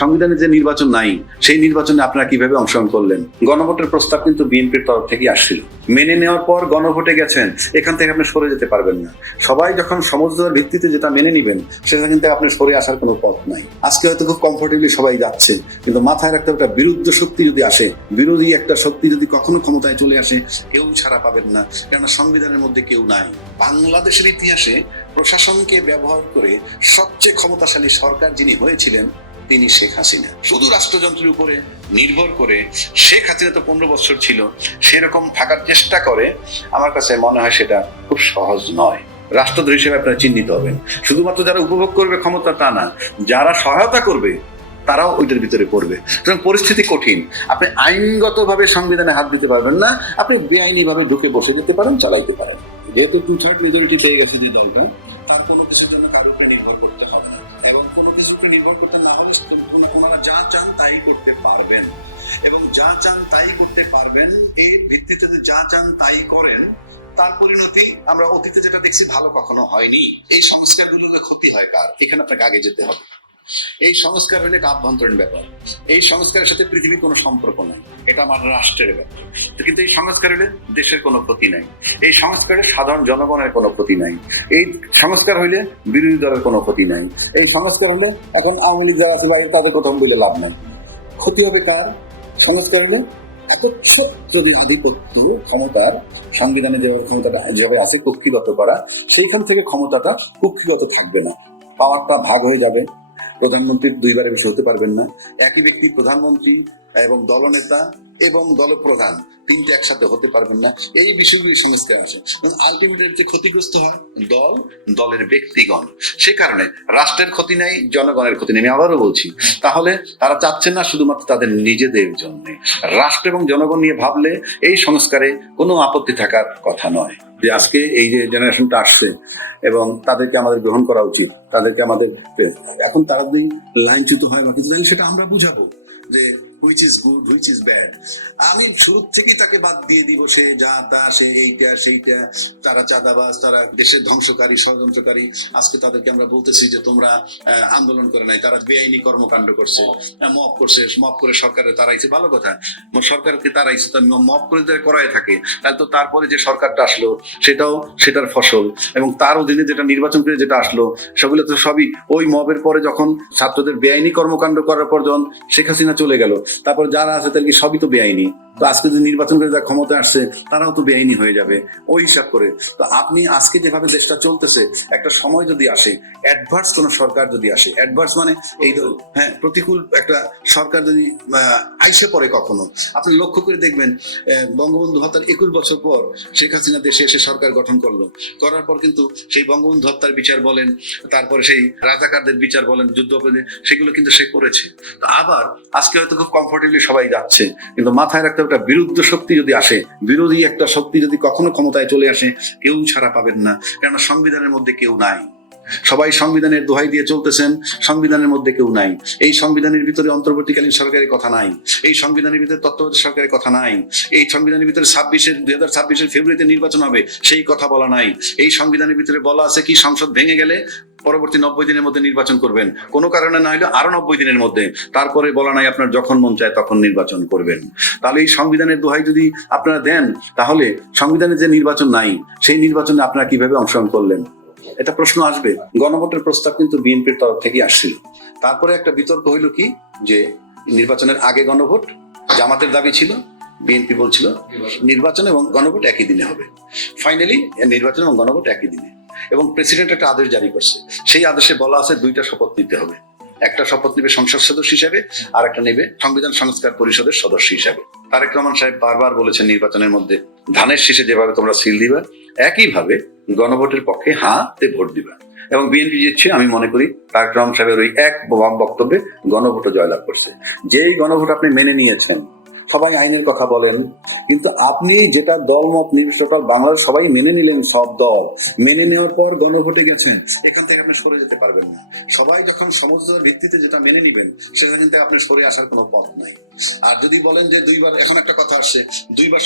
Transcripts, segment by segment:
সংবিধানে যে নির্বাচন নাই সেই নির্বাচনে আপনারা কিভাবে অংশগ্রহণ করলেন? গণভোটের প্রস্তাব কিন্তু বিএনপির তরফ থেকে আসছিল, মেনে নেওয়ার পর গণভোটে গেছেন, এখান থেকে আপনি সরে যেতে পারবেন না। সবাই যখন সমঝোতার ভিত্তিতে যেটা মেনে নিবেন সেটা কিন্তু আপনি সরে আসার কোনো পথ নাই। আজকে হয়তো খুব কমফোর্টেবলি সবাই যাচ্ছে, কিন্তু মাথায় রাখতে একটা বিরুদ্ধ শক্তি যদি আসে, বিরোধী একটা শক্তি যদি কখনো ক্ষমতায় চলে আসে, কেউ ছাড়া পাবেন না, কেননা সংবিধানের মধ্যে কেউ নাই। বাংলাদেশের ইতিহাসে প্রশাসনকে ব্যবহার করে সবচেয়ে ক্ষমতাশালী সরকার যিনি হয়েছিলেন তিনি শেখ হাসিনা। শুধু রাষ্ট্রযন্ত্রের উপরে নির্ভর করে শেখ হাসিনা তো 15 বছর ছিল, সেরকম থাকার চেষ্টা করে। আমার কাছে মনে হয় সেটা খুব সহজ নয়। রাষ্ট্রদ্রোহী হিসেবে আপনারা চিহ্নিত হবেন। শুধুমাত্র যারা উপভোগ করবে ক্ষমতা তা না, যারা সহায়তা করবে তারাও ওইটার ভিতরে পড়বে। সুতরাং পরিস্থিতি কঠিন। আপনি আইনগতভাবে সংবিধানে হাত দিতে পারবেন না, আপনি বেআইনি ভাবে ঢুকে বসে যেতে পারেন, চালাইতে পারেন। যেহেতু 2/3 মেজরিটি পেয়ে গেছে যে দলটা, তার কোনো কিছুর জন্য কারোর উপরে নির্ভর করতে হবে না, এবং কোনো কিছুর উপরে নির্ভর করতে না হলে ওনারা যা চান তাই করতে পারবেন, এবং যা চান তাই করতে পারবেন। এর ভিত্তিতে যা চান তাই করেন, তার পরিণতি আমরা অতীতে যেটা দেখছি ভালো কখনো হয়নি। এই সংস্কারগুলোর ক্ষতি হয় কার? এখানে আপনাকে আগে যেতে হবে। এই সংস্কার হলে আভ্যন্তরীণ ব্যাপার, এই সংস্কারের সাথে পৃথিবীর কোনো সম্পর্ক নাই, এটা আমার রাষ্ট্রের ব্যাপার। কিন্তু এই সংস্কার হলে দেশের কোনো ক্ষতি নাই, এই সংস্কারে সাধারণ জনগণের কোনো ক্ষতি নাই, এই সংস্কার হইলে বিরোধী দলের কোনো ক্ষতি নাই, এই সংস্কার হলে এখন আওয়ামী লীগ যারা আছে বাইরে তাদের কথা বলে লাভ নাই। ক্ষতি হবে কার? সংস্কার হলে এত যদি আধিপত্য ক্ষমতার সংবিধানে যে ক্ষমতাটা যেভাবে আছে কক্ষিগত করা, সেইখান থেকে ক্ষমতাটা কক্ষিগত থাকবে না, পাওয়ারটা ভাগ হয়ে যাবে। প্রধানমন্ত্রী দুইবারে বেশি হতে পারবেন না। একই ব্যক্তি প্রধানমন্ত্রী এবং দলনেতা এবং দলপ্রধান তিনটে একসাথে হতে পারবেন না। এই বিষয়গুলি সংস্কার আছে। আলটিমেটলি যে ক্ষতিগ্রস্ত হয় দল, দলের ব্যক্তিগণ। সে কারণে রাষ্ট্রের ক্ষতি নাই, জনগণের ক্ষতি নেই। আমি আবারও বলছি, তাহলে তারা চাচ্ছেন না শুধুমাত্র তাদের নিজেদের জন্য, রাষ্ট্র এবং জনগণ নিয়ে ভাবলে এই সংস্কারে কোনো আপত্তি থাকার কথা নয়। যে আজকে এই যে জেনারেশনটা আসছে এবং তাদেরকে আমাদের গ্রহণ করা উচিত, তাদেরকে আমাদের এখন তারা যদি লাইনচ্যুত হয় বা কিছু, সেটা আমরা বুঝাবো যে which is good, which is bad. আমি শুরু থেকেই তাকে বাদ দিয়ে দিব, সে যা তা, সে এইটা সেইটা, তারা চাঁদাবাজ, তারা দেশের ধ্বংসকারী, ষড়যন্ত্রকারী। আজকে তাদেরকে আমরা বলতেছি যে তোমরা আন্দোলন করে নাই, তারা বেআইনি কর্মকাণ্ড করছে, মব করছে, মব করে সরকারে তারাইছে, ভালো কথা, সরকারকে তারাইছে, মব করে করায় থাকে, তাহলে তো তারপরে যে সরকারটা আসলো সেটাও সেটার ফসল, এবং তার অধীনে যেটা নির্বাচন করে যেটা আসলো সেগুলো তো সবই ওই মবের পরে যখন ছাত্রদের বেআইনি কর্মকাণ্ড করার পর যখন শেখ হাসিনা চলে গেল, তারপর যারা আছে তাদেরকে সবই তো বেআইনি। তো আজকে যদি নির্বাচন করে যা ক্ষমতা আসছে তারাও তো বেআইনি হয়ে যাবে ওই হিসাব করে। তো আপনি আজকে যেভাবে দেশটা চলতেছে, একটা সময় যদি আসে অ্যাডভার্স কোন সরকার যদি আসে, অ্যাডভার্স মানে এই প্রতিকূল একটা সরকার যদি আইসে পড়ে কখনো, আপনি লক্ষ্য করে দেখবেন বঙ্গবন্ধু হত্যার 21 বছর পর শেখ হাসিনা দেশে এসে সরকার গঠন করলো, করার পর কিন্তু সেই বঙ্গবন্ধু হত্যার বিচার বলেন, তারপরে সেই রাজাকারদের বিচার বলেন, যুদ্ধ সেগুলো কিন্তু সে করেছে। তো আবার আজকে হয়তো খুব কমফোর্টেবলি সবাই যাচ্ছে, কিন্তু মাথায় রাখতে একটা বিরুদ্ধ শক্তি যদি আসে, বিরোধী একটা শক্তি যদি কখনো ক্ষমতায় চলে আসে, কেউ ছাড়া পাবেন না, কেননা সংবিধানের মধ্যে কেউ নাই। সবাই সংবিধানের দোহাই দিয়ে চলতেছেন, সংবিধানের মধ্যে কেউ নাই। এই সংবিধানের ভিতরে অন্তর্বর্তীকালীন সরকারের কথা নাই, এই সংবিধানের ভিতরে তত্ত্বাবধায়ক সরকারের কথা নাই, এই সংবিধানের ভিতরে 2026 ফেব্রুয়ারিতে নির্বাচন হবে সেই কথা বলা নাই। এই সংবিধানের ভিতরে বলা আছে কি সংসদ ভেঙে গেলে পরবর্তী 90 দিনের মধ্যে নির্বাচন করবেন, কোনো কারণে না হলে আরো 90 দিনের মধ্যে। তারপরে বলা নাই আপনার যখন মন চায় তখন নির্বাচন করবেন। তাহলে এই সংবিধানের দোহাই যদি আপনারা দেন, তাহলে সংবিধানে যে নির্বাচন নাই সেই নির্বাচনে আপনারা কিভাবে অংশগ্রহণ করলেন? এটা প্রশ্ন আসবে। গণভোটের প্রস্তাব কিন্তু বিএনপির তরফ থেকে আসছিল। তারপরে একটা বিতর্ক হইল কি যে নির্বাচনের আগে গণভোট, জামাতের দাবি ছিল, বিএনপি বলছিল নির্বাচন এবং গণভোট একই দিনে হবে। ফাইনালি নির্বাচন এবং গণভোট একই দিনে, এবং প্রেসিডেন্ট একটা আদেশ জারি করছে। সেই আদেশে বলা আছে 2টা শপথ নিতে হবে, একটা শপথ নেবে সংসদ সদস্য হিসাবে, আর একটা নেবে সংবিধান সংস্কার পরিষদের সদস্য হিসাবে। তারেক রহমান সাহেব বারবার বলেছেন নির্বাচনের মধ্যে ধানের শীষে যেভাবে তোমরা সিল দিবা, একইভাবে গণভোটের পক্ষে হাতে ভোট দিবা। এবং বিএনপি জিতছে, আমি মনে করি তারেক রহমান সাহেবের ওই এক বক্তব্যে গণভোটে জয়লাভ করছে। যেই গণভোট আপনি মেনে নিয়েছেন, সবাই আইনের কথা বলেন, কিন্তু আপনি যেটা দলমত নির্বিশেষে বাংলাদেশ সবাই মেনে নিলেন, সব দল মেনে নেওয়ার পর গণভোটে গেছেন, এখান থেকে আপনি সরে যেতে পারবেন না। সবাই যখন সমঝোতার ভিত্তিতে যেটা মেনে নিবেন, সেখান থেকে আপনি সরে আসার কোনো পথ নাই। আর যদি বলেন যে দুইবার, এখন একটা কথা আসছে, দুইবার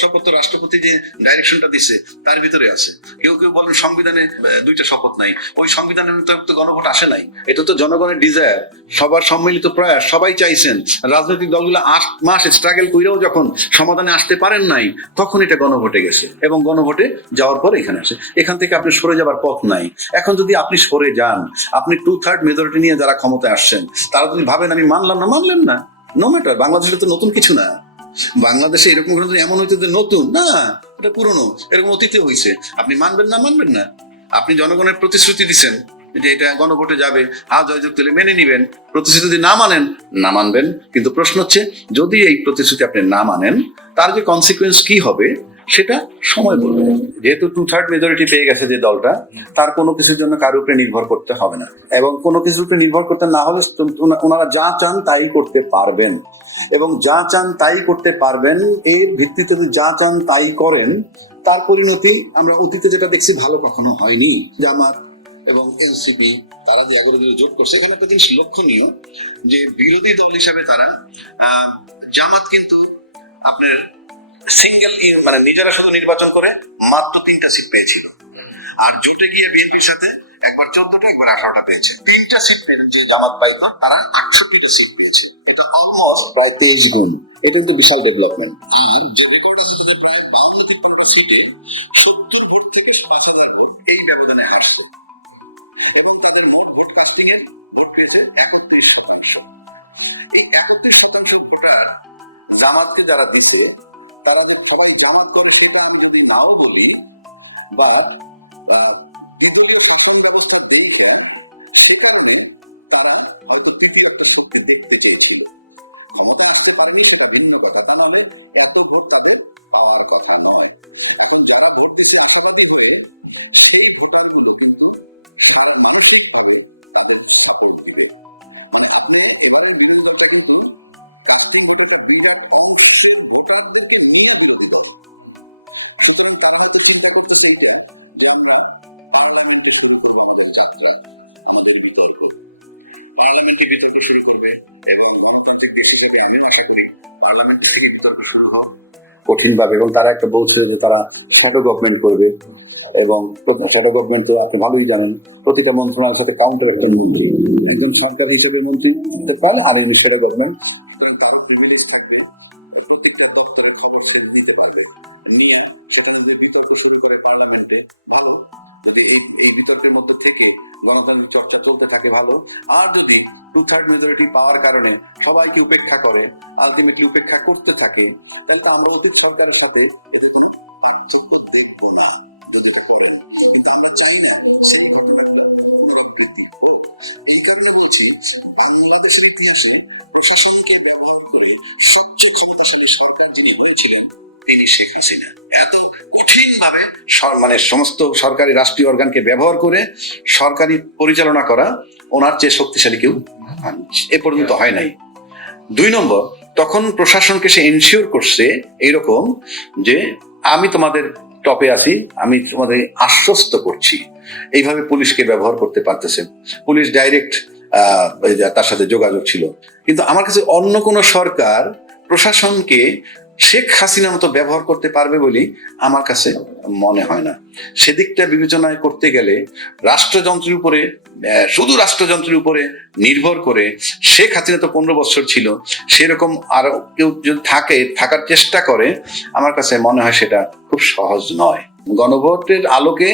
শপথ তো রাষ্ট্রপতি যে ডাইরেকশনটা দিচ্ছে তার ভিতরে আছে। কেউ কেউ বলেন সংবিধানে দুইটা শপথ নাই, ওই সংবিধানের ভিতরে তো গণভোট আসে নাই। এটা তো জনগণের ডিজায়ার, সবার সম্মিলিত প্রয়াস, সবাই চাইছেন। রাজনৈতিক দলগুলো 8 মাস স্ট্রাগল করেও যখন সমাধানে আসতে পারেন নাই, তখন এটা গণভোটে গেছে, এবং গণভোটে যাওয়ার পর এখানে আসে। এখান থেকে আপনি সরে যাবার পথ নাই। এখন যদি আপনি সরে যান, আপনি 2/3 মেজরিটি নিয়ে যারা ক্ষমতায় আসছেন, তারা যদি ভাবেন আমি মানলাম না, মানলেন না, নো ম্যাটার। বাংলাদেশে তো নতুন কিছু না। বাংলাদেশে এরকম এমন হইতে যে নতুন না, এটা পুরনো, এরকম অতীতে হয়েছে। আপনি মানবেন না, মানবেন না। আপনি জনগণের প্রতিশ্রুতি দিচ্ছেন যে এটা গণভোটে যাবে, জয়যুক্ত হলে মেনে নিবেন। প্রতিশ্রুতি যদি না মানেন, না মানবেন। কিন্তু প্রশ্ন হচ্ছে, যদি এই প্রতিশ্রুতি আপনি না মানেন, তার যে কনসিকুয়েন্স কি হবে সেটা সময় বলবে। যেহেতু 2/3 মেজরিটি পেয়ে গেছে যে দলটা, তার কোনো কিছুর জন্য কারোর উপরে নির্ভর করতে হবে না, এবং কোনো কিছুর উপরে নির্ভর করতে না হলে ওনারা যা চান তাই করতে পারবেন। এবং যা চান তাই করতে পারবেন, এর ভিত্তিতে যদি যা চান তাই করেন, তার পরিণতি আমরা অতীতে যেটা দেখছি ভালো কখনো হয়নি। জামাত এবং এনসিপি তারা যে এগারো যোগ করছে, এখানে একটা জিনিস লক্ষণীয় যে বিরোধী দল হিসেবে তারা জামাত কিন্তু আপনার সিঙ্গেল মানে নিজেরা শুধু নির্বাচন করে মাত্র 3টা সিট পেয়েছিল, আর জোটে গিয়ে বিএনপির সাথে একবার 14টা একবার 18টা পেয়েছে। 3টা সিট পেয়ে যে জামাত পাইতো, তারা 68টা সিট পেয়েছে। এটা অলমোস্ট প্রায় 23 গুণ। এটা কিন্তু বিশাল ডেভেলপমেন্ট। যে রেকর্ড আছে যে প্রায় 12 থেকে 15টা সিটে 70 ভোট থেকে 85 ভোট এই ব্যবধানে হারছে, এবং তাদের ভোট কাস্টিং এর ভোট পেয়েছে 31%। এই 31% ভোটার জামাতকে যারা দিতে, তারা সবাই জামাত করে, সেটা আমি যদি নাও বলি, বা ভিতরে শাসন ব্যবস্থা দেখে সেটা নিয়ে তারা হয়তো থেকে একটা সত্যি দেখতে চেয়েছিল। ক্ষমতা আসতে পারলে সেটা ভিন্ন কথা, তা মানে এত ভোট তাদের পাওয়ার কথা নয়। এখন যারা ভোট দিতে আশাবাদী করে, সেই ভোটারগুলো কিন্তু সারা মানসিকভাবে তাদের সাথে উঠবে। আমাদের এবার বিরোধীরা কিন্তু রাষ্ট্রীয়ভাবে বিরাট কম থাকছে ভোটারদেরকে নিয়ে বিরোধী করে। সুতরাং তার মধ্যে চিন্তা করতে সেইটা যে আমরা পার্লামেন্টে শুরু করবো আমাদের যাত্রা, আমাদের বিতর্ক। পার্লামেন্টে বিতর্ক শুরু করবে, এবং গণতান্ত্রিক দেশ হিসেবে আমি আশা করি পার্লামেন্ট থেকে বিতর্ক শুরু হওয়া কঠিন ভাবে, এবং তারা একটা বলছে যে তারা শ্যাডো গভর্নমেন্ট করবে, এবং শ্যাডো গভর্নমেন্টে আপনি ভালোই জানেন প্রতিটা মন্ত্রণালয়ের সাথে কাউন্টার একটা মন্ত্রী, একজন সরকার হিসেবে মন্ত্রী, আর এই শ্যাডো গভর্নমেন্ট প্রত্যেকটা দপ্তরের খবর সে নিতে পারবে, নিয়ে সেখানে যদি বিতর্ক শুরু করে পার্লামেন্টে, ভালো। যদি এই বিতর্কের মধ্যে থেকে গণতান্ত্রিক চর্চা চলতে থাকে, ভালো। আর যদি 2/3 মেজরিটি পাওয়ার কারণে সবাইকে উপেক্ষা করে, আলটিমেটলি উপেক্ষা করতে থাকে, তাহলে আমরা অতীত সরকারের সাথে পার্থক্য দেখবো না। যদি এটা করেন, কিন্তু আমরা চাই না সেই ঘটনাটা পুনরাবৃত্তি হোক। এই কারণে বলছি, বাংলাদেশের ইতিহাসে প্রশাসনকে ব্যবহার করে সবচেয়ে ক্ষমতাশালী সরকার যিনি হয়েছিলেন, তিনি শেখ হাসিনা। এত কঠিন ভাবে মানে সমস্ত সরকারি রাষ্ট্রীয় অর্গানকে ব্যবহার করে সরকারি পরিচালনা করা ওনার চেয়ে শক্তিশালী কেউ এ পর্যন্ত হয় নাই। 2 নম্বর, তখন প্রশাসনকে সে এনশিওর করছে এইরকম যে আমি তোমাদের টপে আছি, আমি তোমাদের আশ্বস্ত করছি। এইভাবে পুলিশকে ব্যবহার করতে পারতেছে, পুলিশ ডাইরেক্ট তার সাথে যোগাযোগ ছিল। কিন্তু আমার কাছে অন্য কোন সরকার প্রশাসনকে শেখ হাসিনার মতো ব্যবহার করতে পারবে বলে আমার কাছে মনে হয় না। সেদিকটা বিবেচনায় করতে গেলে রাষ্ট্রযন্ত্রের উপরে, শুধু রাষ্ট্রযন্ত্রের উপরে নির্ভর করে, শেখ হাসিনা তো 15 বছর ছিল, সেরকম আরো কেউ যদি থাকার চেষ্টা করে, আমার কাছে মনে হয় সেটা খুব সহজ নয়। গণভোটের আলোকে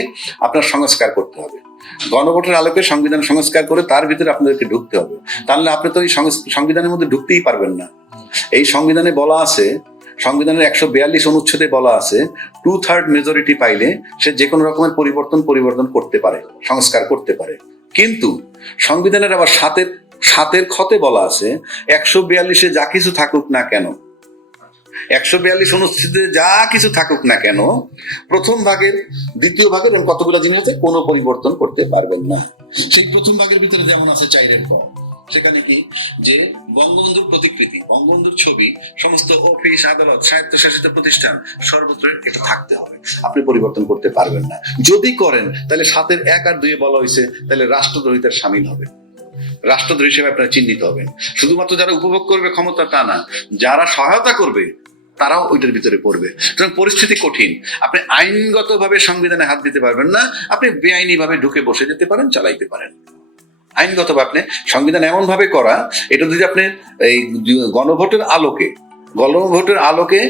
আপনার সংস্কার করতে হবে, গণভোটের আলোকে সংবিধান সংস্কার করে তার ভিতরে আপনাদেরকে ঢুকতে হবে। তাহলে আপনি তো এই সংবিধানের মধ্যে ঢুকতেই পারবেন না। এই সংবিধানে বলা আছে, সংবিধানের 142 অনুচ্ছেদে বলা আছে, 2/3 মেজরিটি পাইলে সে যে কোনো রকমের পরিবর্তন করতে পারে, সংস্কার করতে পারে। কিন্তু সংবিধানের আবার 7-এর খতে বলা আছে, 142-এ যা কিছু থাকুক না কেন, 142 অনুচ্ছেদে যা কিছু থাকুক না কেন, প্রথম ভাগের, দ্বিতীয় ভাগের কতগুলো জিনিস আছে, কোনো পরিবর্তন করতে পারবেন না। সেই প্রথম ভাগের ভিতরে যেমন আছে 4-এর ক, সেখানে কি যে বঙ্গবন্ধুর প্রতিকৃতি, বঙ্গবন্ধুর ছবি সমস্ত অফিস, আদালত, স্বায়ত্তশাসিত প্রতিষ্ঠান সর্বত্র এটা থাকতে হবে। আপনি পরিবর্তন করতে পারবেন না। যদি করেন তাহলে 7-এর 1 আর 2 বলা হয়েছে, তাহলে রাষ্ট্রদ্রোহিতার শামিল হবে, রাষ্ট্রদ্রোহী হিসেবে আপনারা চিহ্নিত হবেন। শুধুমাত্র যারা উপভোগ করবে ক্ষমতা তা না, যারা সহায়তা করবে তারাও ওইটার ভিতরে পড়বে। সুতরাং পরিস্থিতি কঠিন। আপনি আইনগতভাবে সংবিধানে হাত দিতে পারবেন না, আপনি বেআইনি ভাবে ঢুকে বসে যেতে পারেন, চালাইতে পারেন। আইনগতভাবে আপনি সংবিধান এমন ভাবে করা, এটা যদি আপনি এই গণভোটের আলোকে